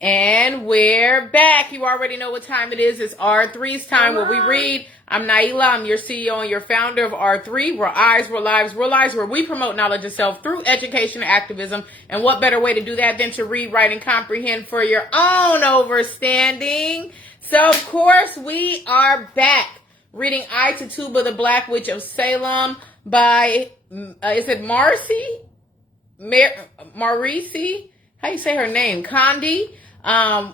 And we're back. You already know what time it is. It's R3's time where we read. I'm Naila. I'm your CEO and your founder of R3. We're Eyes, We're Lives, We're Lives, where we promote knowledge of self through education and activism. And what better way to do that than to read, write, and comprehend for your own understanding? So, of course, we are back reading I, Tituba, the Black Witch of Salem by, is it Maryse? Maryse? How you say her name? Condé.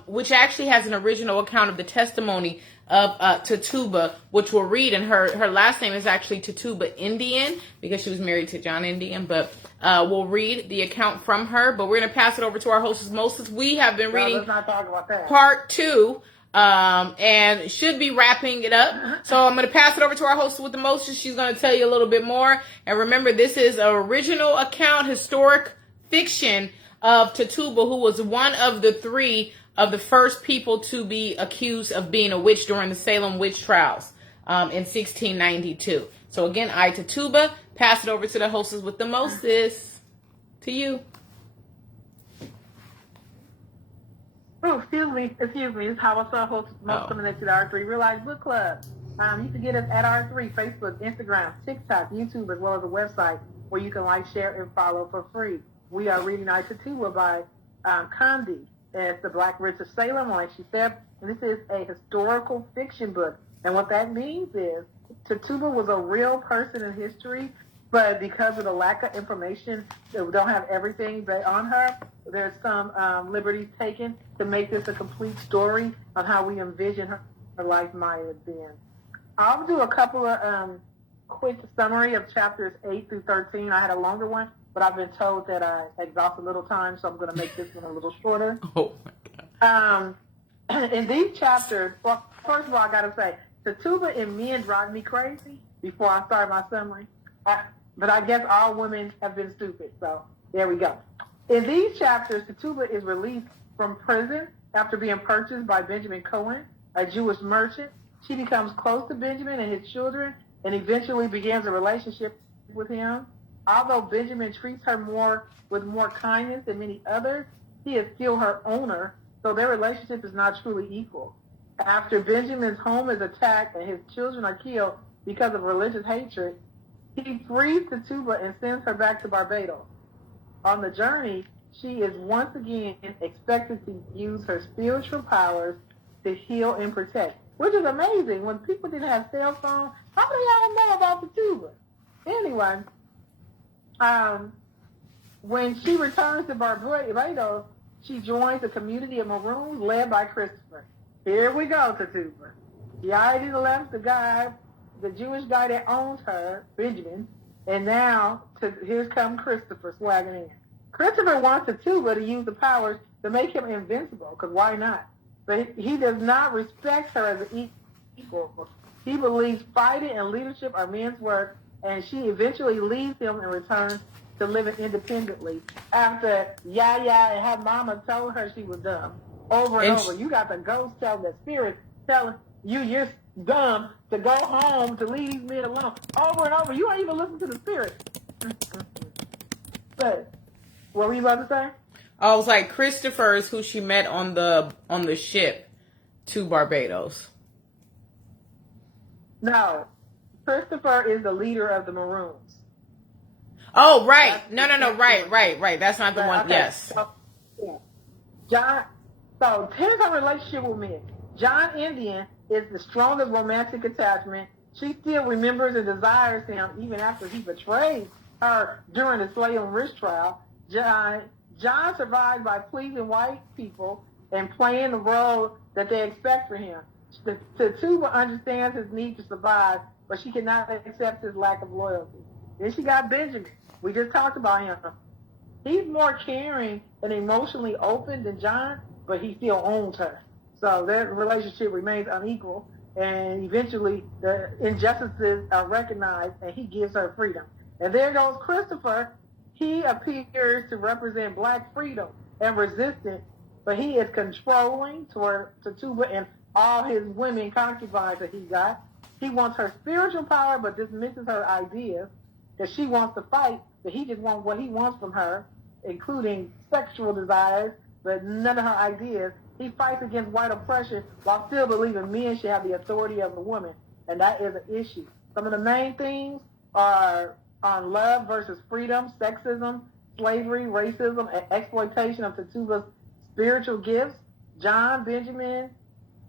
Which actually has an original account of the testimony of Tituba, which we'll read. And her last name is actually Tituba Indian because she was married to John Indian. But we'll read the account from her. But we're going to pass it over to our hostess, Moses. We have been reading let's not talk about that. part 2 and should be wrapping it up. So I'm going to pass it over to our hostess with the Moses. She's going to tell you a little bit more. And remember, this is an original account, historic fiction of Tituba, who was one of the 3 of the first people to be accused of being a witch during the Salem witch trials in 1692. So again, I, Tituba, pass it over to the hostess with the Moses. To you. Oh, excuse me. It's how I saw hostess most coming into the R3 Real Life Book Club. You can get us at R3, Facebook, Instagram, TikTok, YouTube, as well as a website where you can like, share, and follow for free. We are reading I, Tituba by Condé. It's the Black Witch of Salem, like she said. And this is a historical fiction book. And what that means is Tituba was a real person in history, but because of the lack of information, we don't have everything on her. There's some liberties taken to make this a complete story of how we envision her life might have been. I'll do a couple of quick summary of chapters 8 through 13. I had a longer one, but I've been told that I exhaust a little time, so I'm going to make this one a little shorter. Oh, my God. In these chapters, well, first of all, I got to say, Tituba and men drive me crazy before I start my summary. But I guess all women have been stupid, so there we go. In these chapters, Tituba is released from prison after being purchased by Benjamin Cohen, a Jewish merchant. She becomes close to Benjamin and his children and eventually begins a relationship with him. Although Benjamin treats her with more kindness than many others, he is still her owner, so their relationship is not truly equal. After Benjamin's home is attacked and his children are killed because of religious hatred, he frees Tituba and sends her back to Barbados. On the journey, she is once again expected to use her spiritual powers to heal and protect, which is amazing. When people didn't have cell phones, how do y'all know about Tituba? Anyway, when she returns to Barbados, she joins a community of Maroons led by Christopher. Here we go, Tituba. She already left the Jewish guy that owns her, Benjamin, and now here comes Christopher swagging in. Christopher wants Tituba to use the powers to make him invincible, because why not? But he does not respect her as an equal. He believes fighting and leadership are men's work, and she eventually leaves him and returns to living independently after Yaya and her mama told her she was dumb over and over. You got the ghost telling the spirit telling you're dumb to go home to leave these men alone over and over. You don't even listen to the spirit. But what were you about to say? I was like, Christopher is who she met on the ship to Barbados. No, Christopher is the leader of the Maroons. Oh, right. No. Right. That's not the one. Okay. Yes. So, yeah. Here's her relationship with men. John Indian is the strongest romantic attachment. She still remembers and desires him even after he betrayed her during the Salem witch trial. John survives by pleasing white people and playing the role that they expect for him. Tituba understands his need to survive, but she cannot accept his lack of loyalty. Then she got Benjamin. We just talked about him. He's more caring and emotionally open than John, but he still owns her. So their relationship remains unequal, and eventually the injustices are recognized, and he gives her freedom. And there goes Christopher. He appears to represent black freedom and resistance, but he is controlling toward Tituba and all his women concubines that he got. He wants her spiritual power, but dismisses her ideas that she wants to fight, but he just wants what he wants from her, including sexual desires but none of her ideas. He fights against white oppression while still believing men should have the authority of a woman, and that is an issue. Some of the main themes are on love versus freedom, sexism, slavery, racism, and exploitation of Tituba's spiritual gifts. John, Benjamin,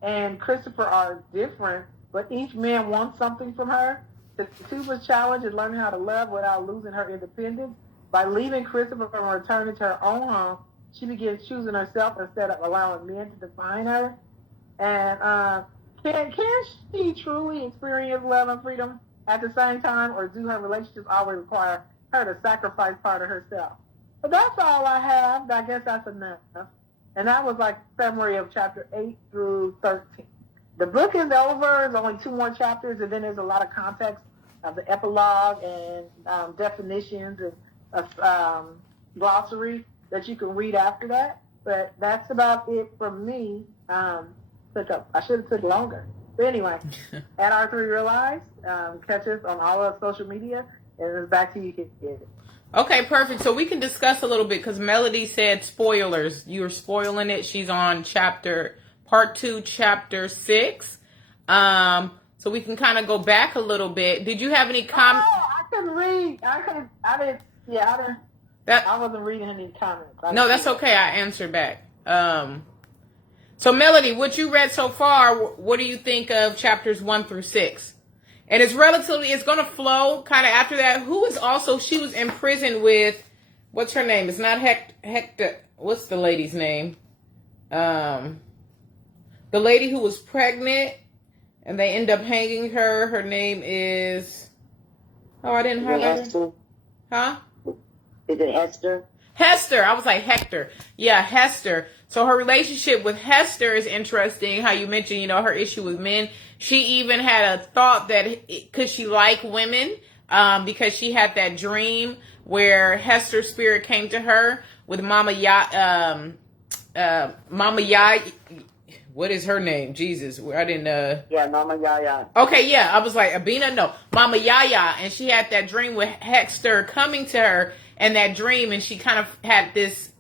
and Christopher are different, but each man wants something from her. Tituba's challenge is learning how to love without losing her independence. By leaving Christopher and returning to her own home, she begins choosing herself instead of allowing men to define her. And can she truly experience love and freedom at the same time, or do her relationships always require her to sacrifice part of herself? But that's all I have. I guess that's enough. And that was like summary of chapter 8 through 13. The book is over. There's only 2 more chapters, and then there's a lot of context of the epilogue and definitions and glossary that you can read after that. But that's about it from me. I should have took longer. But anyway, at R3 Realize, catch us on all of social media, and it's back to you, Kid. Okay, perfect. So we can discuss a little bit, because Melody said spoilers. You're spoiling it. She's on part 2, chapter 6. So we can kind of go back a little bit. Did you have any comments? Oh, I couldn't read. I didn't. I wasn't reading any comments. No, that's okay. I answered back. So Melody, what you read so far, what do you think of chapters 1 through 6? And it's going to flow kind of after that. She was in prison with, what's her name? It's not Hector. What's the lady's name? The lady who was pregnant and they end up hanging her. Her name is, I didn't highlight her. Huh? Is it Hester? Hester. I was like Hector. Yeah, Hester. So her relationship with Hester is interesting. How you mentioned, her issue with men. She even had a thought that could she like women? Because she had that dream where Hester's spirit came to her with Mama Yaya. What is her name? Jesus, I didn't. Yeah, Mama Yaya. Okay, yeah, I was like Abina. No, Mama Yaya, and she had that dream with Hector coming to her, and that dream, and she kind of had this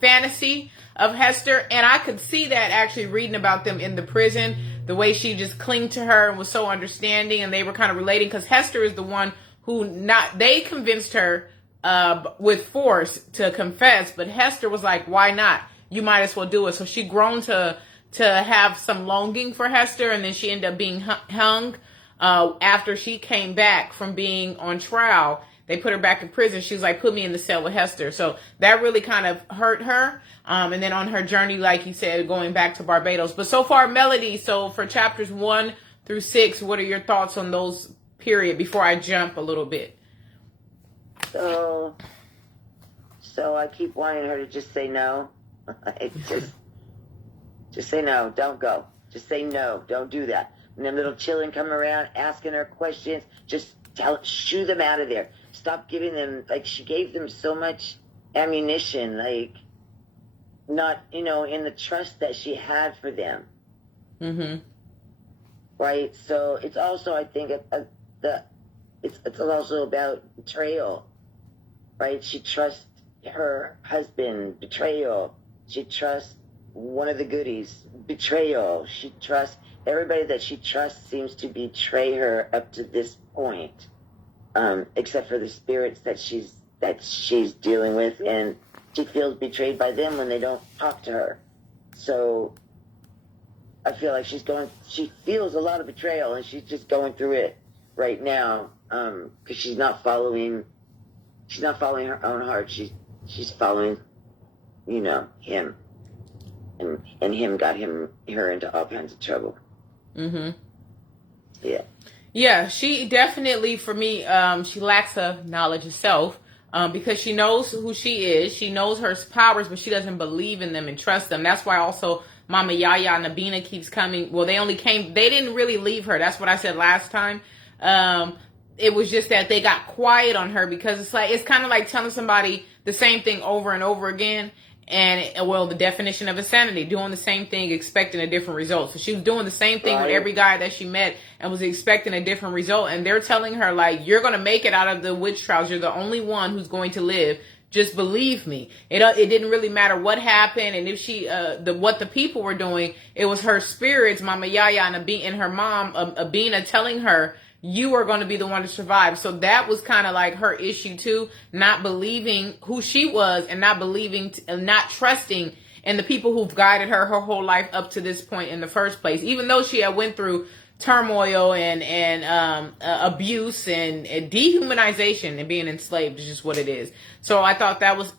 fantasy of Hester, and I could see that actually reading about them in the prison, the way she just clinged to her and was so understanding, and they were kind of relating, because Hester is the one who they convinced her with force to confess, but Hester was like, why not? You might as well do it. So she grown to have some longing for Hester, and then she ended up being hung after she came back from being on trial. They put her back in prison. She was like, put me in the cell with Hester. So that really kind of hurt her. And then on her journey, like you said, going back to Barbados. But so far, Melody, so for chapters 1 through 6, what are your thoughts on those period before I jump a little bit? So I keep wanting her to just say no. Just say no. Don't go. Just say no. Don't do that. And them little children come around asking her questions. Just shoo them out of there. Stop giving them, she gave them so much ammunition, not, in the trust that she had for them. Mm-hmm. Right? So it's also, I think, it's also about betrayal. Right? She trusts her husband, betrayal. She trusts one of the goodies, betrayal. She trusts, everybody that she trusts seems to betray her up to this point. Except for the spirits that she's dealing with, and she feels betrayed by them when they don't talk to her. So I feel like she feels a lot of betrayal, and she's just going through it right now, because she's not following her own heart. She's following, him, and him got her into all kinds of trouble. Mm-hmm. Yeah. Yeah, she definitely, for me, she lacks a knowledge of self, because she knows who she is. She knows her powers, but she doesn't believe in them and trust them. That's why also Mama Yaya and Nabina keeps coming. Well, they didn't really leave her. That's what I said last time. It was just that they got quiet on her, because it's kind of like telling somebody the same thing over and over again. And, the definition of insanity, doing the same thing, expecting a different result. So she was doing the same thing with every guy that she met and was expecting a different result. And they're telling her, you're going to make it out of the witch trials. You're the only one who's going to live. Just believe me. It didn't really matter what happened, and if she what the people were doing. It was her spirits, Mama Yaya and her mom, Abina, telling her, you are going to be the one to survive. So that was kind of like her issue too, not believing who she was, and not believing and not trusting in the people who've guided her whole life up to this point in the first place. Even though she had went through turmoil and abuse and dehumanization, and being enslaved is just what it is. So I thought that was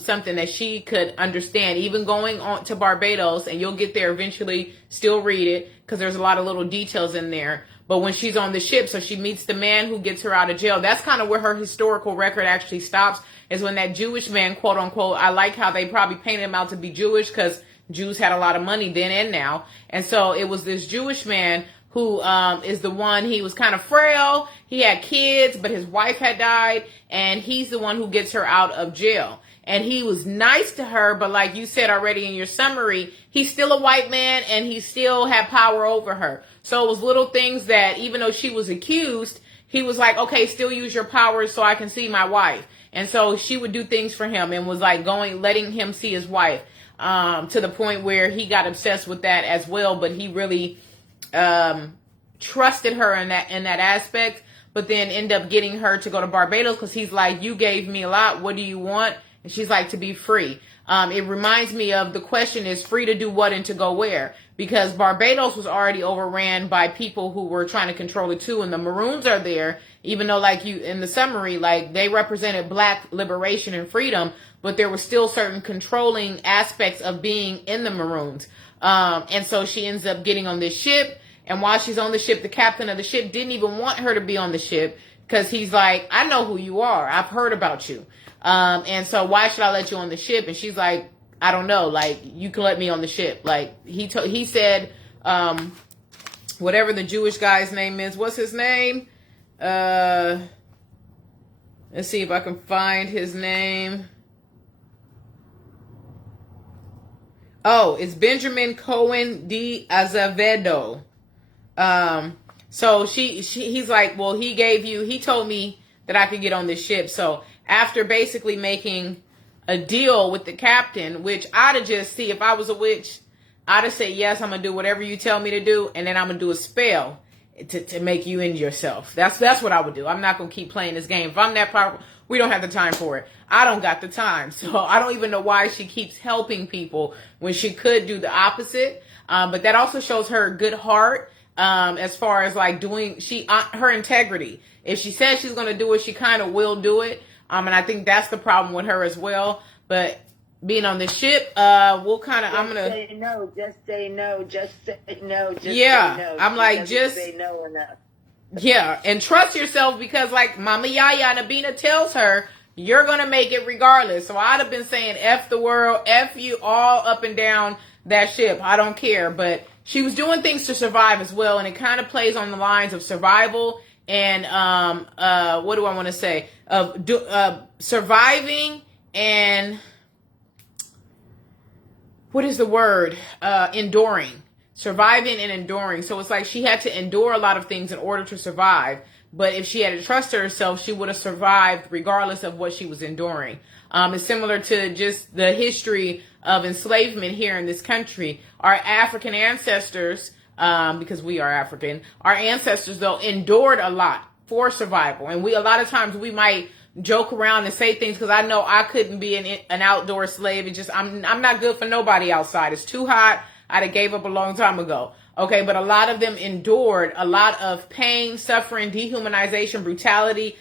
something that she could understand, even going on to Barbados, and you'll get there eventually. Still read it, because there's a lot of little details in there. But when she's on the ship, so she meets the man who gets her out of jail. That's kind of where her historical record actually stops, is when that Jewish man, quote unquote, I like how they probably painted him out to be Jewish, because Jews had a lot of money then and now. And so it was this Jewish man who is the one, he was kind of frail. He had kids, but his wife had died, and he's the one who gets her out of jail. And he was nice to her, but like you said already in your summary, he's still a white man, and he still had power over her. So it was little things that, even though she was accused, he was like, okay, still use your powers so I can see my wife. And so she would do things for him, and was like letting him see his wife, to the point where he got obsessed with that as well. But he really trusted her in that aspect, but then end up getting her to go to Barbados, because he's like, you gave me a lot. What do you want? And she's like, to be free. It reminds me of, the question is, free to do what and to go where? Because Barbados was already overran by people who were trying to control it too. And the Maroons are there, even though, like you in the summary, like they represented black liberation and freedom, but there were still certain controlling aspects of being in the Maroons. And so she ends up getting on this ship. And while she's on the ship, the captain of the ship didn't even want her to be on the ship, because he's like, I know who you are. I've heard about you. And so why should I let you on the ship? And she's like, I don't know. Like, you can let me on the ship. Like, he said, whatever the Jewish guy's name is. What's his name? Let's see if I can find his name. Oh, it's Benjamin Cohen de Azevedo. So he's like, well, he told me that I could get on this ship. So after basically making a deal with the captain, which I'd have just, see, if I was a witch, I'd have said, yes, I'm going to do whatever you tell me to do. And then I'm going to do a spell to make you end yourself. That's what I would do. I'm not going to keep playing this game. If I'm that powerful, we don't have the time for it. I don't got the time. So I don't even know why she keeps helping people when she could do the opposite. But that also shows her good heart, as far as like doing, her integrity. If she says she's going to do it, she kind of will do it. And I think that's the problem with her as well. But being on the ship, we'll kind of, I'm going to say no, just say no, just say no, just yeah, say no. I'm like, just say no enough. Yeah, and trust yourself, because like Mama Yaya Nabina tells her, you're going to make it regardless. So I'd have been saying F the world, F you, all up and down that ship. I don't care. But she was doing things to survive as well. And it kind of plays on the lines of survival and, what do I want to say? Surviving and, what is the word? Enduring. Surviving and enduring. So it's like she had to endure a lot of things in order to survive. But if she had to trust herself, she would have survived regardless of what she was enduring. It's similar to just the history of enslavement here in this country. Our African ancestors, because we are African, our ancestors, though, endured a lot for survival. And a lot of times we might joke around and say things, because I know I couldn't be an outdoor slave. It's just, I'm not good for nobody outside. It's too hot. I'd have gave up a long time ago. Okay, but a lot of them endured a lot of pain, suffering, dehumanization, brutality,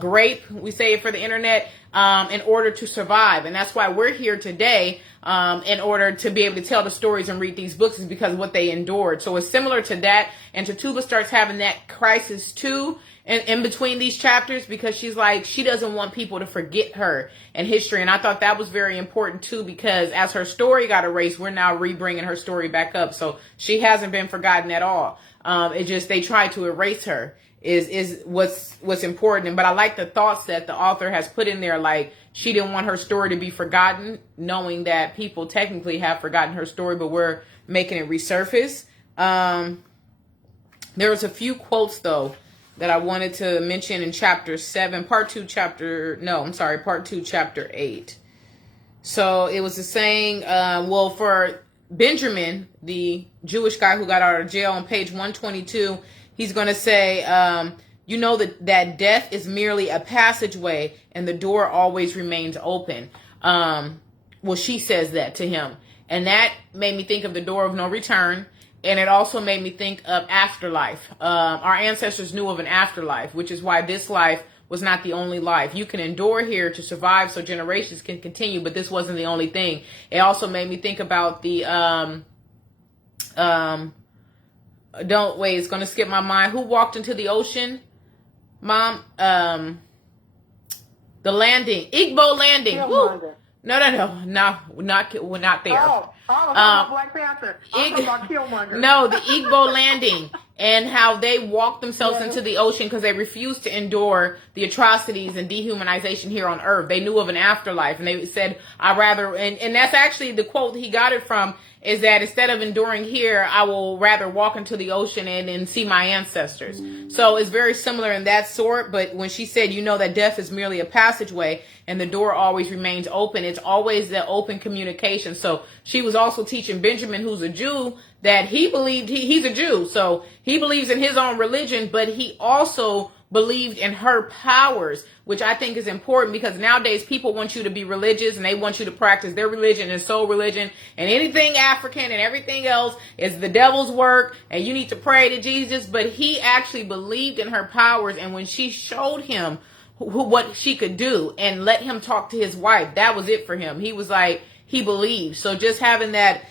grape, we say it for the internet, in order to survive. And that's why we're here today, in order to be able to tell the stories and read these books, is because of what they endured. So it's similar to that. And Tituba starts having that crisis too, in between these chapters, because she's like, she doesn't want people to forget her and history. And I thought that was very important too, because as her story got erased, we're now rebringing her story back up. So she hasn't been forgotten at all. It just, they tried to erase her is what's important. But I like the thoughts that the author has put in there. Like, she didn't want her story to be forgotten, knowing that people technically have forgotten her story, but we're making it resurface. There was a few quotes though that I wanted to mention in chapter 7, part 2, part 2, chapter 8. So it was the saying, for Benjamin, the Jewish guy who got out of jail, on page 122, he's going to say, you know that death is merely a passageway and the door always remains open. She says that to him. And that made me think of the door of no return. And it also made me think of afterlife. Our ancestors knew of an afterlife, which is why this life was not the only life. You can endure here to survive so generations can continue, but this wasn't the only thing. It also made me think about the, it's going to skip my mind. Who walked into the ocean? Mom, the landing, Igbo landing. No, we're not there. Oh, Black Panther. I'm talking about Killmonger. No, the Igbo landing, and how they walked themselves into the ocean because they refused to endure the atrocities and dehumanization here on Earth. They knew of an afterlife, and they said, "I rather," and that's actually the quote he got it from, is that instead of enduring here, I will rather walk into the ocean and see my ancestors. So it's very similar in that sort. But when she said, you know, that death is merely a passageway and the door always remains open, it's always the open communication. So she was also teaching Benjamin, who's a Jew, that he believed he's a Jew. So he believes in his own religion, but he also believed in her powers, which I think is important, because nowadays people want you to be religious and they want you to practice their religion and soul religion, and anything African and everything else is the devil's work and you need to pray to Jesus. But he actually believed in her powers, and when she showed him what she could do and let him talk to his wife, that was it for him. He was like, he believed. So just having that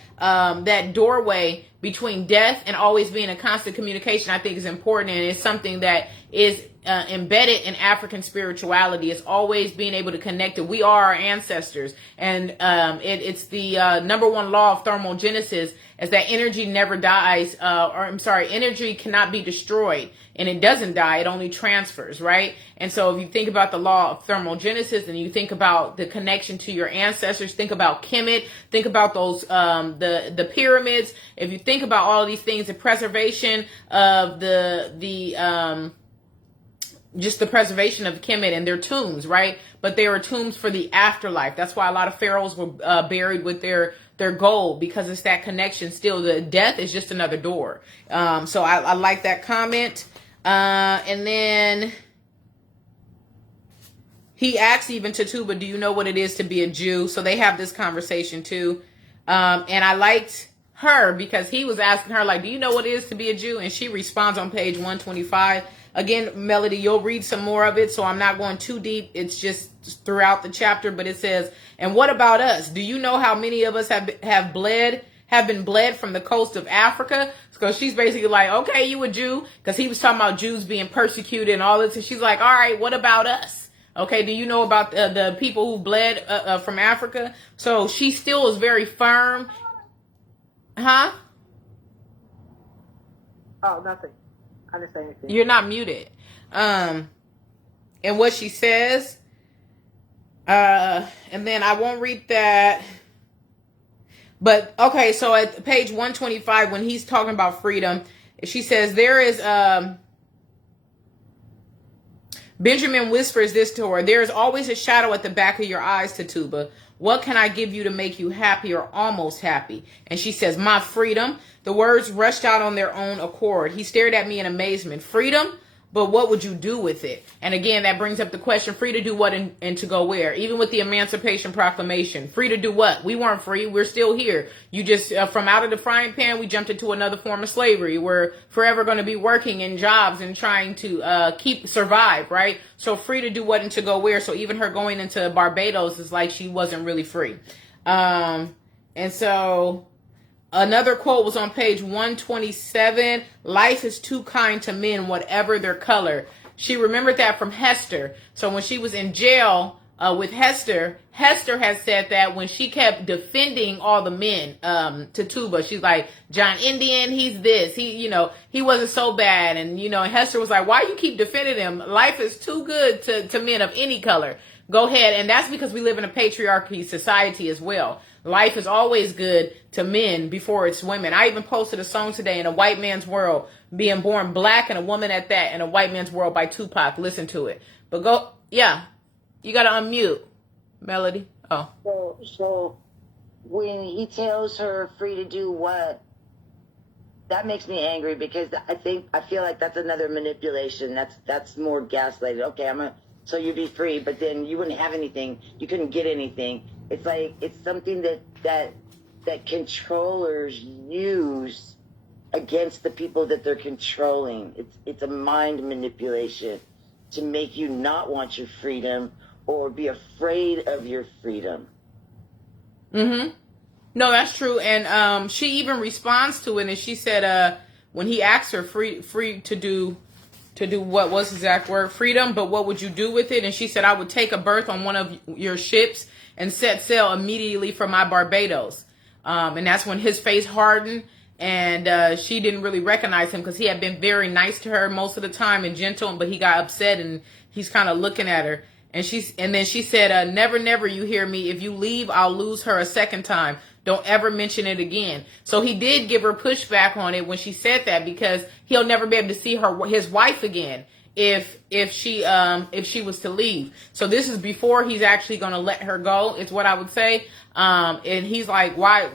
doorway between death and always being in constant communication, I think is important, and it's something that is embedded in African spirituality. It's always being able to connect it. We are our ancestors, and it's the number one law of thermogenesis, is that energy never dies, energy cannot be destroyed, and it doesn't die, it only transfers, right? And so if you think about the law of thermogenesis and you think about the connection to your ancestors, think about Kemet, think about those, the pyramids. If you think about all of these things, the preservation of just the preservation of Kemet and their tombs, right? But they were tombs for the afterlife. That's why a lot of pharaohs were buried with their gold, because it's that connection still. The death is just another door. So I like that comment. And then he asks even Tituba, do you know what it is to be a Jew? So they have this conversation too. And I liked her because he was asking her, like, do you know what it is to be a Jew? And she responds on page 125. Again, Melody, you'll read some more of it, so I'm not going too deep. It's just throughout the chapter, but it says, and what about us? Do you know how many of us have been bled from the coast of Africa? Because she's basically like, okay, you a Jew, because he was talking about Jews being persecuted and all this. And she's like, all right, what about us? Okay, do you know about the people who bled from Africa? So she still is very firm. Huh? Oh, nothing. I didn't say anything. You're not muted. And what she says, and then I won't read that. But, okay, so at page 125, when he's talking about freedom, she says, there is, Benjamin whispers this to her, there is always a shadow at the back of your eyes, Tituba. What can I give you to make you happy or almost happy? And she says, my freedom. The words rushed out on their own accord. He stared at me in amazement. Freedom? But what would you do with it? And again, that brings up the question, free to do what and to go where? Even with the Emancipation Proclamation, free to do what? We weren't free. We're still here. You just, from out of the frying pan, we jumped into another form of slavery. We're forever going to be working in jobs and trying to survive, right? So free to do what and to go where? So even her going into Barbados is like she wasn't really free. And so another quote was on page 127. Life is too kind to men, whatever their color. She remembered that from Hester. So when she was in jail with Hester, Hester had said that when she kept defending all the men, Tituba, she's like, John Indian, he's this, he wasn't so bad. And, and Hester was like, why you keep defending him? Life is too good to men of any color. Go ahead. And that's because we live in a patriarchy society as well. life is always good to men before it's women. I even posted a song today, In a White Man's World, being born black and a woman at that, In a White Man's World by Tupac. Listen to it. But go, yeah, you got to unmute, Melody. Oh. So when he tells her free to do what, that makes me angry, because I feel like that's another manipulation. That's more gaslighting. Okay, so you'd be free, but then you wouldn't have anything. You couldn't get anything. It's like, it's something that controllers use against the people that they're controlling. It's a mind manipulation to make you not want your freedom or be afraid of your freedom. Mm-hmm. No, that's true. And she even responds to it, and she said when he asked her free to do what was his exact word, freedom, but what would you do with it? And she said, I would take a berth on one of your ships and set sail immediately for my Barbados. And that's when his face hardened, and she didn't really recognize him because he had been very nice to her most of the time and gentle, but he got upset and he's kind of looking at her. And then she said, never, never, you hear me. If you leave, I'll lose her a second time. Don't ever mention it again. So he did give her pushback on it when she said that, because he'll never be able to see his wife again if she was to leave. So this is before he's actually going to let her go, is what I would say. And he's like, why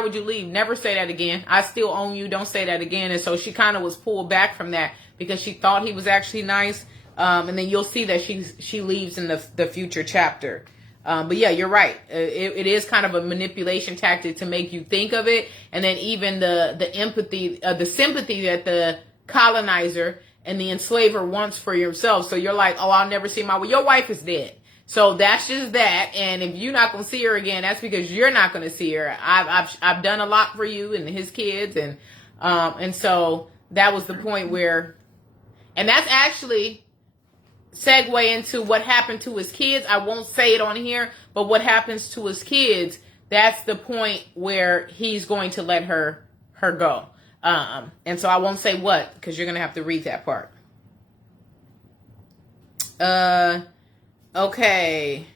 would you leave? Never say that again. I still own you. Don't say that again. And so she kind of was pulled back from that because she thought he was actually nice. And then you'll see that she leaves in the future chapter. But yeah, you're right. It is kind of a manipulation tactic to make you think of it. And then even the empathy, the sympathy that the colonizer and the enslaver wants for yourself. So you're like, oh, I'll never see your wife is dead. So that's just that. And if you're not going to see her again, that's because you're not going to see her. I've done a lot for you and his kids. And so that was the point where, and that's actually segue into what happened to his kids. I won't say it on here, but what happens to his kids, that's the point where he's going to let her go. And so I won't say what, because you're going to have to read that part. Okay.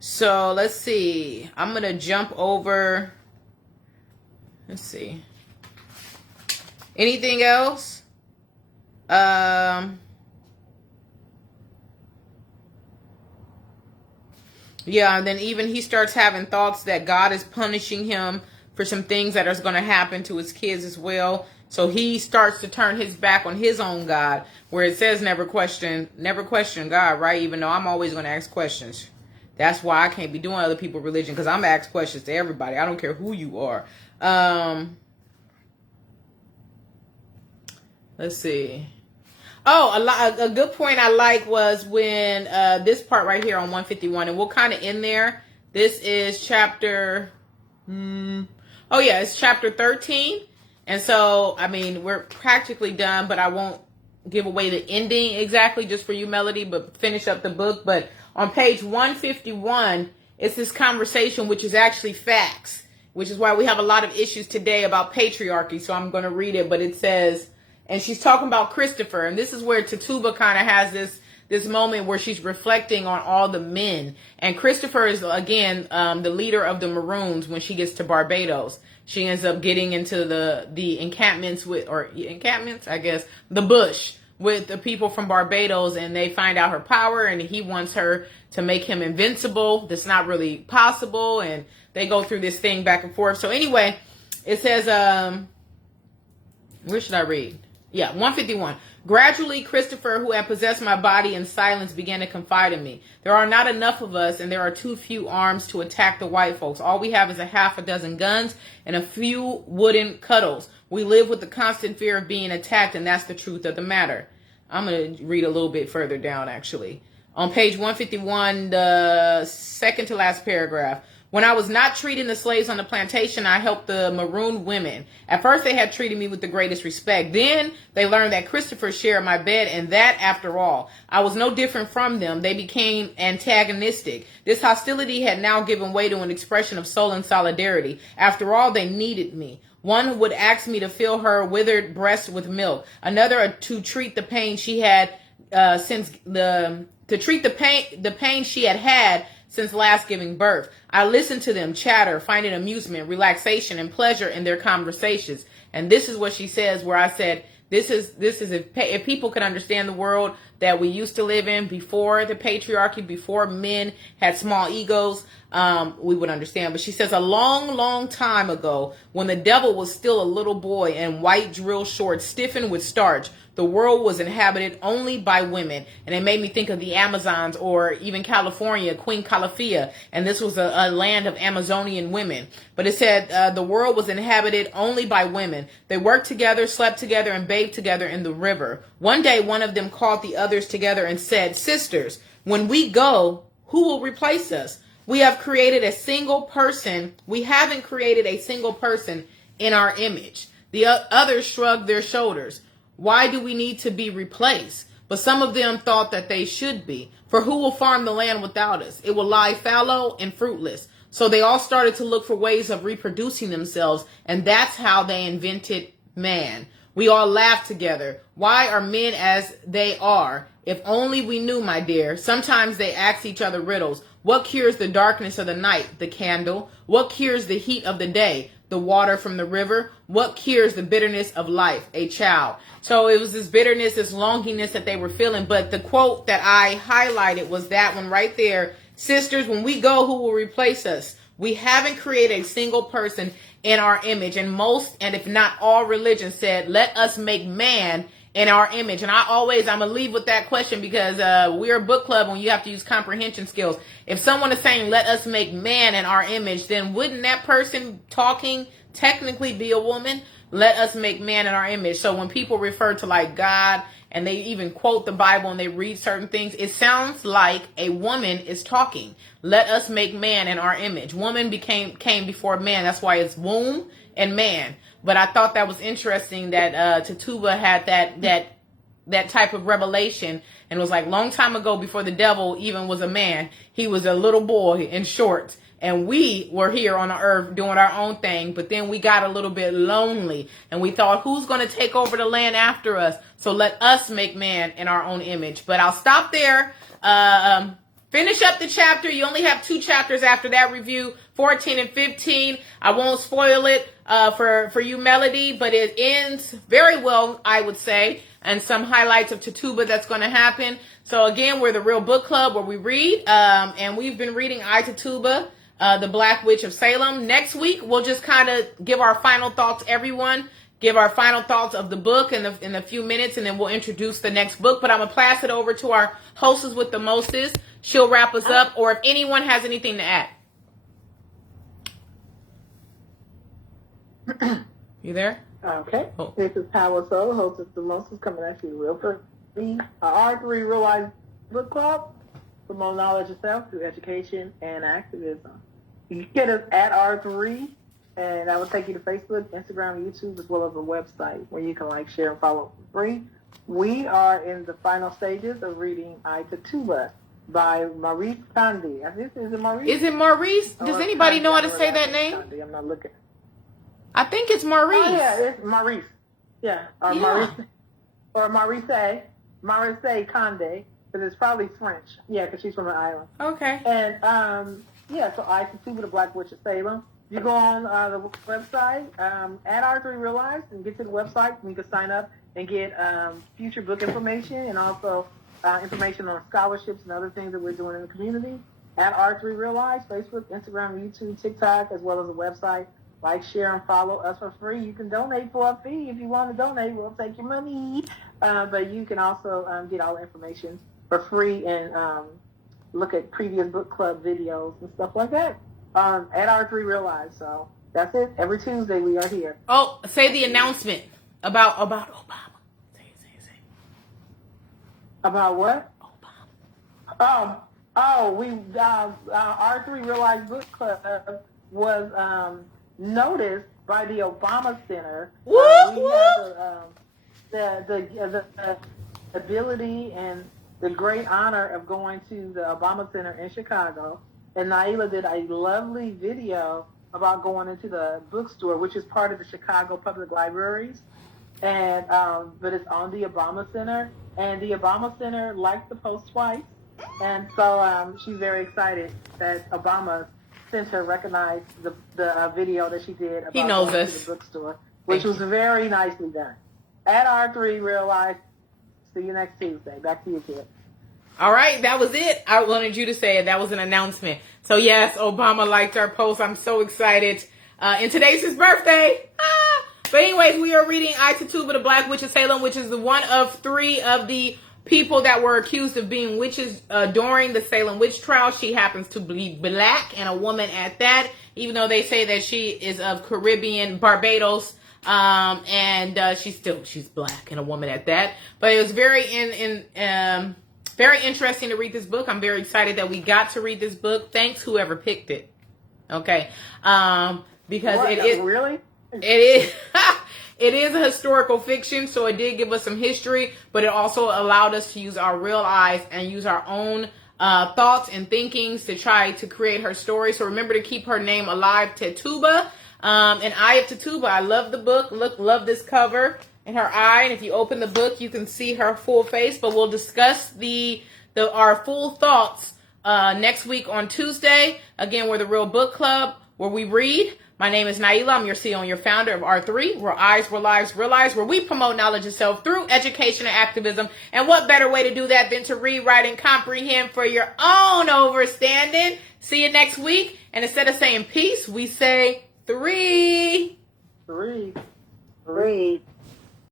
So let's see. I'm going to jump over. Let's see. Anything else? Yeah, and then even he starts having thoughts that God is punishing him for some things that are going to happen to his kids as well. So he starts to turn his back on his own God, where it says never question God, right? Even though I'm always going to ask questions. That's why I can't be doing other people's religion, because I'm going to ask questions to everybody. I don't care who you are. Let's see. Oh, a good point I like was when this part right here on 151, and we'll kind of end there. This is chapter, it's chapter 13. And so, I mean, we're practically done, but I won't give away the ending exactly just for you, Melody, but finish up the book. But on page 151, it's this conversation, which is actually facts, which is why we have a lot of issues today about patriarchy. So I'm going to read it, but it says, and she's talking about Christopher, and this is where Tituba kind of has this moment where she's reflecting on all the men. And Christopher is, again, the leader of the Maroons when she gets to Barbados. She ends up getting into the encampments the bush with the people from Barbados, and they find out her power, and he wants her to make him invincible. That's not really possible, and they go through this thing back and forth. So anyway, it says, where should I read? Yeah, 151. Gradually, Christopher, who had possessed my body in silence, began to confide in me. There are not enough of us, and there are too few arms to attack the white folks. All we have is a half a dozen guns and a few wooden cuddles. We live with the constant fear of being attacked, and that's the truth of the matter. I'm going to read a little bit further down, actually. On page 151, the second to last paragraph. When I was not treating the slaves on the plantation, I helped the marooned women. At first, they had treated me with the greatest respect. Then they learned that Christopher shared my bed, and that, after all, I was no different from them. They became antagonistic. This hostility had now given way to an expression of sullen solidarity. After all, they needed me. One would ask me to fill her withered breast with milk. Another to treat the pain she had since last giving birth. I listen to them chatter, finding amusement, relaxation, and pleasure in their conversations. And this is what she says, where I said, this is if people could understand the world that we used to live in before the patriarchy, before men had small egos, we would understand. But she says, a long, long time ago, when the devil was still a little boy in white drill shorts stiffened with starch, the world was inhabited only by women. And it made me think of the Amazons, or even California, Queen Calafia. And this was a land of Amazonian women. But it said the world was inhabited only by women. They worked together, slept together, and bathed together in the river. One day, one of them called the others together and said, sisters, when we go, who will replace us? We have created a single person. We haven't created a single person in our image. The others shrugged their shoulders. Why do we need to be replaced? But some of them thought that they should be. For who will farm the land without us? It will lie fallow and fruitless. So they all started to look for ways of reproducing themselves, and that's how they invented man. We all laughed together. Why are men as they are? If only we knew, my dear. Sometimes they ask each other riddles. What cures the darkness of the night? The candle. What cures the heat of the day? The water from the river. What cures the bitterness of life? A child. So it was this bitterness, this longingness that they were feeling. But the quote that I highlighted was that one right there. Sisters, when we go, who will replace us? We haven't created a single person in our image. And most, and if not all religions said, let us make man in our image. And I'm going to leave with that question, because we're a book club when you have to use comprehension skills. If someone is saying, let us make man in our image, then wouldn't that person talking technically be a woman? Let us make man in our image. So when people refer to like God, and they even quote the Bible and they read certain things, it sounds like a woman is talking. Let us make man in our image. Woman came before man. That's why it's womb and man. But I thought that was interesting that Tituba had that type of revelation, and was like, long time ago, before the devil even was a man, he was a little boy in shorts. And we were here on the earth doing our own thing, but then we got a little bit lonely, and we thought, who's going to take over the land after us? So let us make man in our own image. But I'll stop there. Finish up the chapter. You only have 2 chapters after that review, 14 and 15. I won't spoil it for you, Melody, but it ends very well, I would say, and some highlights of Tituba that's going to happen. So again, we're the Real Book Club, where we read, and we've been reading Tituba, the Black Witch of Salem. Next week, we'll just kind of give our final thoughts, everyone. Give our final thoughts of the book in a few minutes, and then we'll introduce the next book. But I'm going to pass it over to our hostess with the mostest. She'll wrap us up, or if anyone has anything to add. You there? Okay. Oh. This is Power Soul, hostess of the mostest, coming at you real for me. R3 Realized Book Club. Promote knowledge yourself through education and activism. You can get us at R3, and that will take you to Facebook, Instagram, YouTube, as well as a website where you can like, share, and follow for free. We are in the final stages of reading Tituba by Maryse Condé. I think is it Maryse? Is it Maryse? Does anybody know how to say that name? Condé. I'm not looking. I think it's Maryse. Oh, yeah, it's Maryse. Yeah, Maryse, or Maryse Condé, but it's probably French. Yeah, because she's from an island. Okay. And so Tituba, the Black Witch of Salem. You go on the website at R3 Realized and get to the website, and you can sign up and get future book information, and also information on scholarships and other things that we're doing in the community at R3 Realized, Facebook, Instagram, YouTube, TikTok, as well as the website. Like, share, and follow us for free. You can donate for a fee. If you want to donate, we'll take your money. But you can also get all the information for free and look at previous book club videos and stuff like that at R3 Realized. So that's it. Every Tuesday we are here. Oh, say the announcement about Obama. Say it. About what? Obama. We R3 Realized Book Club was noticed by the Obama Center. We had the ability and the great honor of going to the Obama Center in Chicago, and Naila did a lovely video about going into the bookstore, which is part of the Chicago Public Libraries, and but it's on the Obama Center, and the Obama Center liked the post twice, And so she's very excited that Obama sent her recognized the video that she did about He knows going us. to the bookstore, which was very nicely done. At R3, Real Life. See you next Tuesday. Back to you, kid. All right, that was it. I wanted you to say it. That was an announcement. So yes, Obama liked our post. I'm so excited. And today's his birthday. But anyways, we are reading Tituba, the Black Witch of Salem, which is the one of 3 of the people that were accused of being witches during the Salem witch trial. She happens to be black and a woman at that, even though they say that she is of Caribbean, Barbados, and she's black and a woman at that. But it was very very interesting to read this book. I'm very excited that we got to read this book. Thanks whoever picked it. Okay. Because What? it is Really? it is it is a historical fiction, so it did give us some history, but it also allowed us to use our real eyes and use our own thoughts and thinkings to try to create her story. So remember to keep her name alive, Tituba. And Eye of Tituba. I love the book. Love this cover and her eye. And if you open the book, you can see her full face. But we'll discuss our full thoughts next week on Tuesday. Again, we're the Real Book Club, where we read. My name is Naila. I'm your CEO and your founder of R3, where eyes, where lives, realize, where we promote knowledge of self through education and activism. And what better way to do that than to read, write, and comprehend for your own understanding. See you next week. And instead of saying peace, we say 3. 3. 3.